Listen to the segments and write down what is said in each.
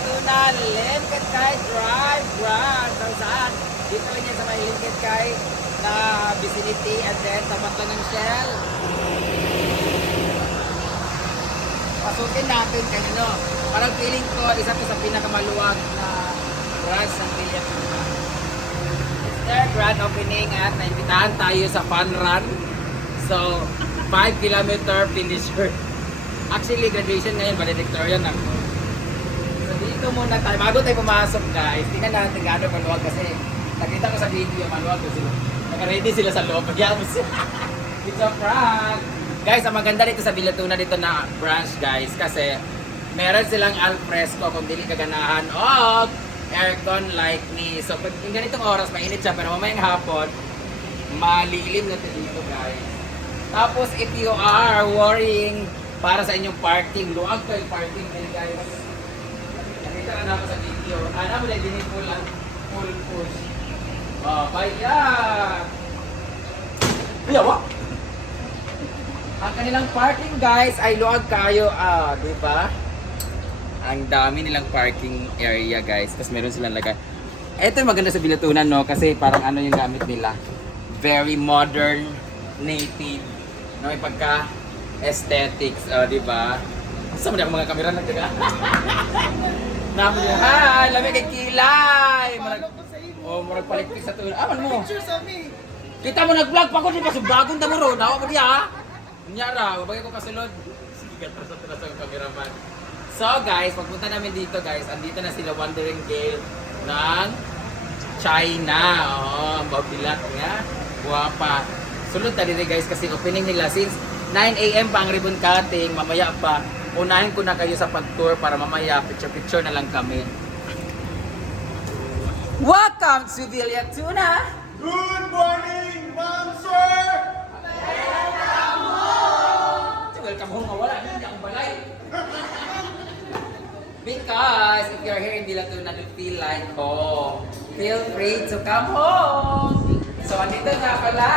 Tuna, Limpid Kay Drive Brand. So saan? Dito lang yan sa may Limpid Kay na vicinity and then tapat lang ng Shell. Pasukin natin kanino. Parang feeling ko, isa to sa pinakamaluwag na branch ng Vilya Tuna. It's their grand opening at naibitahan tayo sa fun run. So, 5-kilometer finisher. Actually, graduation ngayon, valedictorian ako. So, dito muna tayo. Bago tayo pumasok, guys, tingnan natin gano'ng maluwag kasi nakita ko sa video, maluwag ko sila. Naka-ready sila sa loob. It's a prank! Guys, ang maganda dito sa Vilya Tuna dito na branch, guys, kasi meron silang al fresco kung dili kaganahan o aircon like me. So, pag yung ganitong oras, mainit siya, pero mamayang hapon, malilim na dito, guys. Tapos, if you are worrying para sa inyong parking, luwag ko yung parking nila, guys. Nakita na ako sa video. Ano mo na din full push. Bayan! Yawa! Ang kanilang parking, guys, ay luwag kayo. Di ba? Ang dami nilang parking area, guys. Tapos meron silang lagay. Ito yung maganda sa Vilya Tuna, no? Kasi parang ano yung gamit nila. Very modern, native. No, may pagka-aesthetics, di ba? Saan mo na mga kamera nagdaga? Napo niya, hi! Lamig kay Kilay! Marag palikpik sa tuna. Man mo! Kita mo nag-vlog pa ko, di ba? Subdagon ta mo ro. Nawa mo diya, ha? Kunyara, mabagay ko kasulod. Sige, tras-tras ang cameraman. So guys, pagpunta namin dito, guys, andito na sila Wandering Gale ng China. Ang babilat nga. Guwapa. Sulod na din, guys, kasi opening nila since 9 AM pa ang ribbon cutting, mamaya pa. Unahin ko na kayo sa pag-tour para mamaya picture-picture na lang kami. Welcome to Vilya Tuna! Good morning, ma'am, sir! Welcome home! Welcome home, wala. Hindi akong balay. Because if you're here in Vilya Tuna, you feel like home. Feel free to come home! So, andito nga pala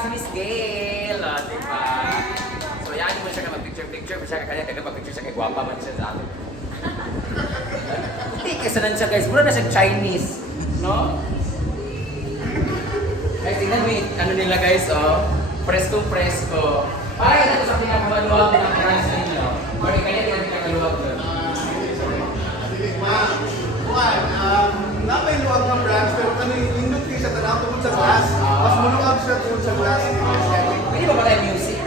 si Miss Gail, diba? So, yan mo siya ka mag-picture-picture, siya kanya mag-picture siya kay guwapa man siya sa akin. Hindi, kasanan siya, guys. Mura na siya Chinese, no? Guys, tingnan mo ano nila, guys, oh. Presko-presko. Ay, ito sa pinakamaluwag ng branch ninyo. Or kanya din ang pinakaluwag doon. Ma'am, buwan, napailuwag ng branch, pero kano yung industry sa tanaw tungkol sa glass. Mas maluwag siya tungkol sa glass. Pwede ba tayo music?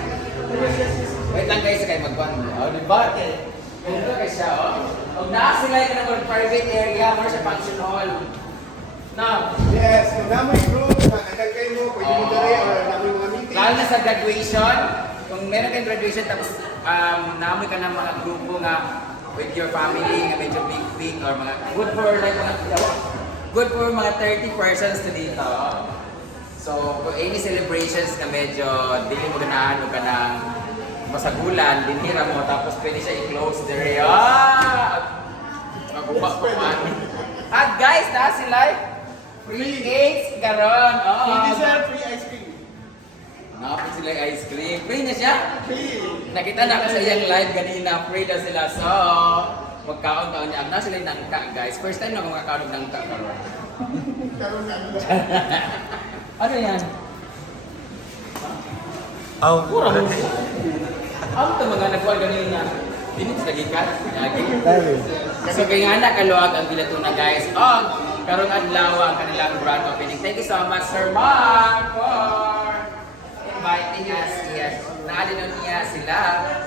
Wait lang guys, kayo mag-one mo. Oh, di ba? Ganito guys siya, oh. Huwag na sila yung ng private area, more sa function hall. Now, Yes, kung namoy group, nagkagay mo, pwede mo dali, or namoy mga meeting. lalo na sa graduation, kung meron kayong graduation tapos namoy ka ng mga grupo nga with your family, nga medyo big or mga good for like mga 30 persons to dito. So, kung any celebrations na medyo dili mo ganahan o ka ng masagulan, dinhira mo, tapos pwede siya i-close the area. Maguba ko man. At guys, na sila free cakes karon. Hindi sir, free ice cream. Nakapit sila yung ice cream. Free na siya? Free. Nakita na ako sa iyang live kanina, free daw sila. So, magkaon-taon niya. Na sila yung nangka, guys. First time na ako makakaon ng nangka karon. Karoon na. Ano yan? Oh, Pura mo. Ano ito mga nagkuhan kanina? Dinit sa gikat. So, kaya nga nakaluwag ang Vilya Tuna, guys. Karong adlaw ang kanilang grand opening. Thank you so much, Sir Mark, for inviting us here. Naalinon niya sila.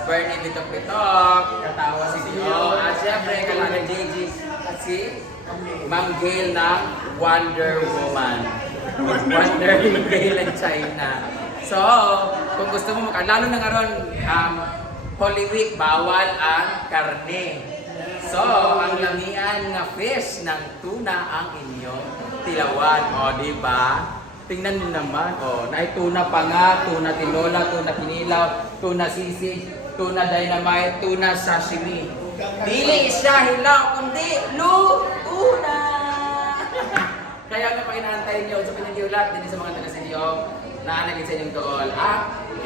Bernie Bitok-Bitok. Katawa si Dio. At syempre, kailangan JJ. At si Ma'am Gail ng Wonder Woman. Wonder Gail in China. So, kung gusto mo lalo na ngayon, Holy Week, bawal ang karne. So, ang lamian nga fish ng tuna ang inyong tilawan. O, di ba? Tingnan niyo naman. O, na tuna pa nga, tuna tinola, tuna kinilaw, tuna sisig, tuna dynamite, tuna sashimi. Dili siya hilaw, kundi tuna. Kaya nga pag inaantay niyo, sa pinag-iulat din sa mga taga-sinyo, naanagin sa inyong dool,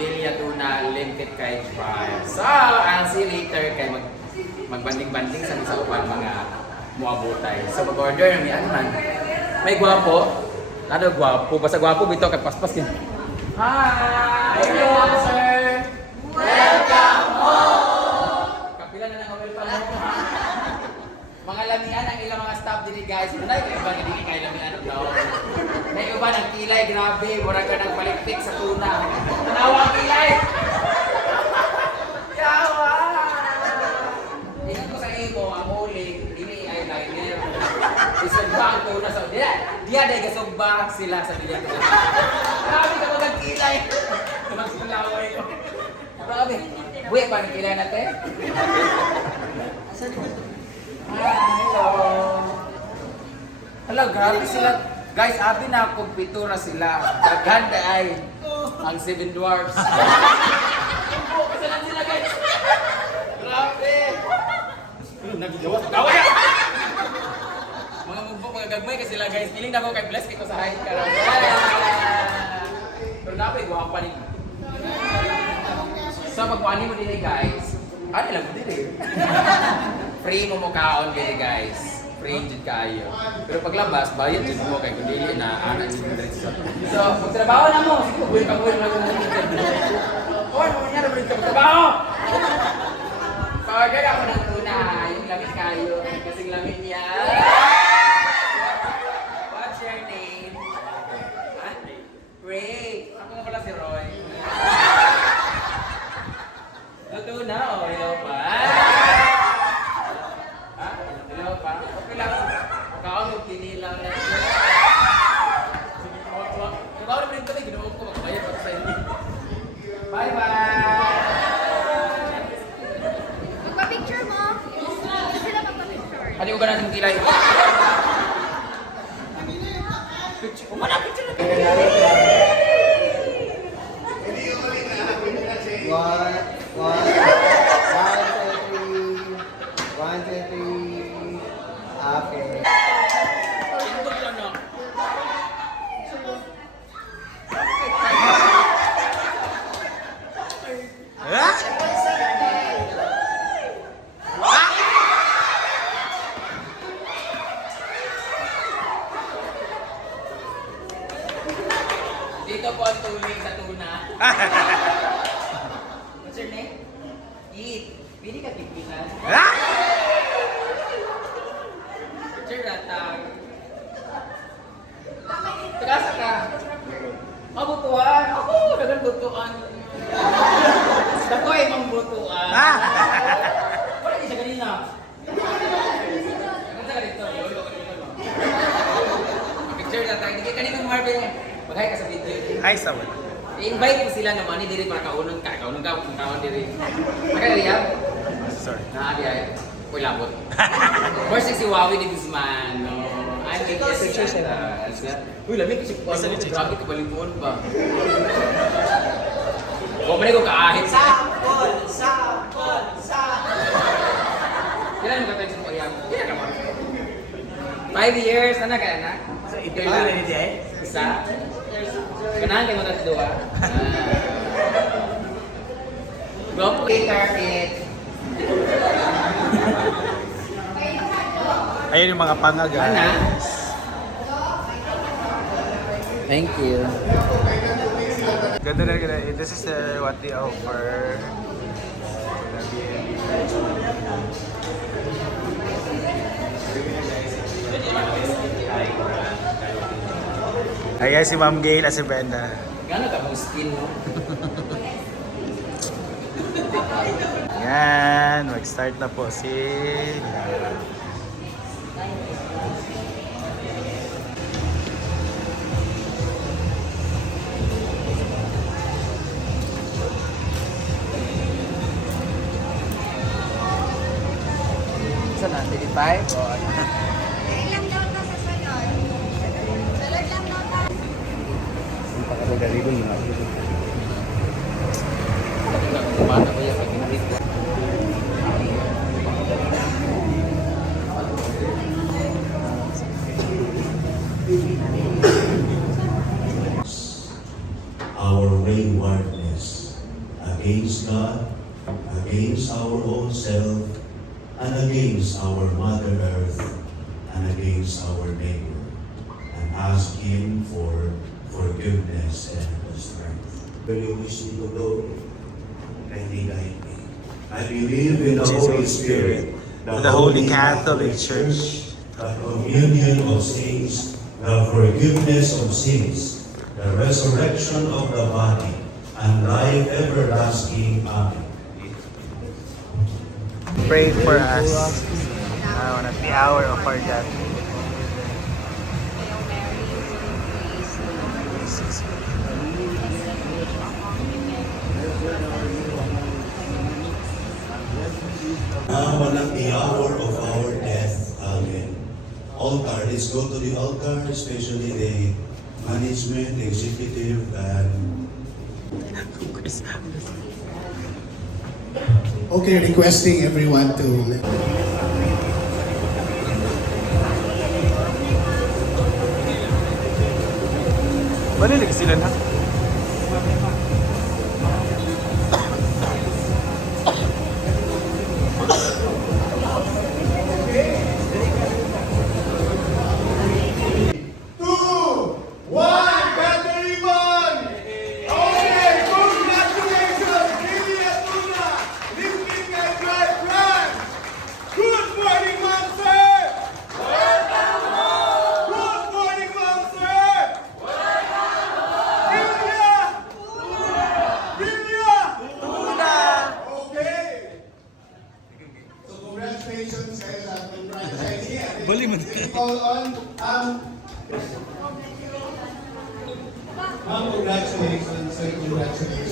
Vilya Tuna, Limpid Kay Drive. So, I'll see you later kay magbanding-banding sa upan mga muabotay. So mag-order namin ano man. May gwapo. Ano gwapo? Basta gwapo bito kay paspas kin. Hi! Hello, sir! Welcome home! Kapila na ng welcome home. Mga lamian ang ilang mga staff diri guys. Nay kay ba hindi kay lamian og daw. Nay uban ang kilay grabe, mura ka nang palikpik sa tuna. Tanawa ang kilay. Yawa! Ingat ko sa imo, ang uling, dili eyeliner. Isugba ang tuna sa diya day gasugba sila sa bilyan. Grabe ka mga kilay. Magsulaway ko. Grabe. Buhay pa ang kilay natin. Hello. Hello, grabe sila. Guys, abi na akong pintura sila. Gaganda ay ang Seven Dwarfs. Kasalan sila guys. Grabe. Nagjawas. Gawa na! Mga mugbo, mga gagmay kasi sila guys. Feeling na ko kay Bless kito sa height ka. Pero napay, guwapa ni. So, magkuhanin mo din guys. Ano lang mo din Free mo kaon gini guys. Free jud kayo. Pero paglabas, bayad jud mo kay kundi na ana jud mo diretso. So, magtrabaho na mo. Sige, buhay ka buhay mo. Oy, mo niya rin ka trabaho. Pag ako ng tuna, yung lamig kayo, kasing lamig niya. What's your name? Ha? Ray. Ako nga pala si Roy. Luto na, o. Hello pa. Ha? Hello pa? Okay lang. Kaon mo, kinilang na. Sige, wak. Kaon mo rin ko, ginawa ko, magbayad ako sa inyo. Bye-bye! Magpa-picture mo? Hindi sila magpa-picture. Ano yung ganun yung kilay? Picture. Umana, picture na. One, two, three. Okay. Sindog lang na. Dito po ang tuloy sa tuna. What's your name? Eat. Pili ka tipilan. Picture na tag. Tagasa ka. Mabutuan. Ako, dagang butuan. Dako ay mang butuan. Wala di siya kanina. Kanta ka dito. Picture na tag. Hindi kanina Marvin. Maghay ka sa video. Ay, sawan. I-invite ko sila naman ni diri para kaunon ka kung kaon diri. Aga riya. Sorry. Na ay koy labot. First si Wawi ni Guzman. No. I'm big picture sila. Uy, lamig kasi ko ano grabe ka balimuon ba. Ko man ko kaahit. Sapol. Kailan mo ka tayo sa pagyan? Kaya ka man. 5 years na kaya na. So ito na ni isa. Ganahan kayo mga tatlo ah. Go play carpet. Ayun yung mga panga, guys. Ana. Thank you. Ganda na ganda. This is what they offer. Ayan si Ma'am Gail at si Brenda. Gano'n ka mong skin, no? Yan, mag-start na po si... Saan na? 35? O ano? Ilang daw ka sa salon? Salon lang daw ka. Bata ko yan pag in-read ko. Our waywardness against God, against our own self, and against our Mother Earth and against our neighbor, and ask Him for forgiveness and strength. Will you wish me to go? Kindly guide me. I believe in the Holy Spirit, the Holy Catholic Church, the communion of saints, the forgiveness of sins, the resurrection of the body, and life everlasting. Amen. Pray for us now at the hour of our death. Now and at the hour of our death. Amen. Altar, let's go to the altar, especially the management, executive, and Okay, requesting everyone to Manilig sila na. congratulations guys on franchising. Bali man. Call on Ma'am, congratulations.